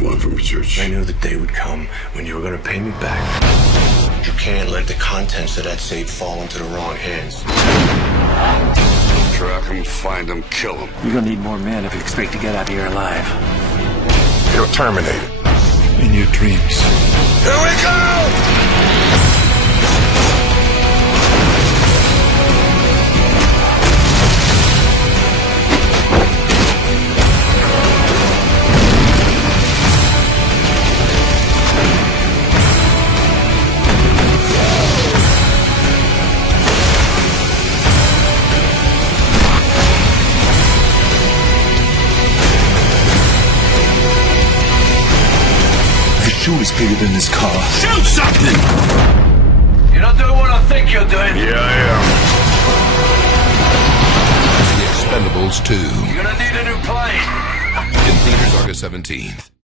you want from me, Church? I knew the day would come when you were going to pay me back. You can't let the contents of that safe fall into the wrong hands. Track him, find him, kill him. You're gonna need more men if you expect to get out of here alive. You're terminated. In your dreams. Here we go! The shoe is bigger than this car. Shoot something! You're not doing what I think you're doing. Yeah, I am. The Expendables 2. You're gonna need a new plane. In theaters August 17th.